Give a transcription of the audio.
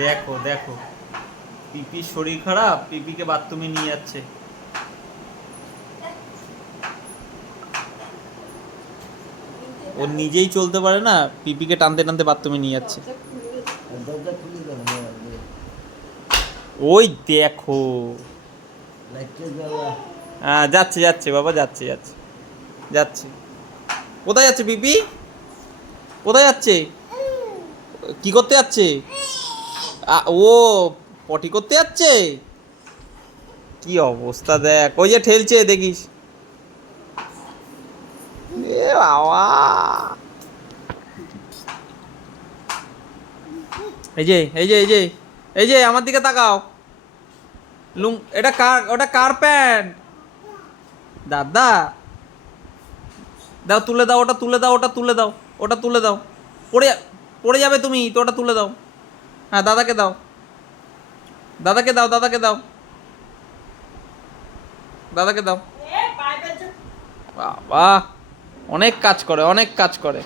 দেখো দেখো, পিপির শরীর খারাপ, পিপিকে বাথরুমে নিয়ে যাচ্ছে। ও নিজেই চলতে পারে না, পিপিকে টানতে টানতে বাথরুমে নিয়ে যাচ্ছে। দরজা খুলে দাও, হ্যাঁ, ওই দেখো। লাইটটা জ্বালা। হ্যাঁ যাচ্ছে যাচ্ছে বাবা, যাচ্ছে যাচ্ছে যাচ্ছে। কোথায় যাচ্ছে পিপি? কোথায় যাচ্ছে? কি করতে যাচ্ছে? ও পটি করতে যাচ্ছে। কি অবস্থা দেখ, ওই যে ঠেলছে দেখিস। এ বাবা, এই যে এই যে এই যে এই যে আমার দিকে তাকাও। এটা কার, ওটা কার প্যান্ট? দাদা, দাও তুলে দাও, ওটা তুলে দাও, ওটা তুলে দাও, ওটা তুলে দাও। পড়ে পড়ে যাবে তুমি তো, ওটা তুলে দাও। হ্যাঁ দাদাকে দাও, দাদাকে দাও, দাদাকে দাও, দাদাকে দাও। বাবা, অনেক কাজ করে, অনেক কাজ করে।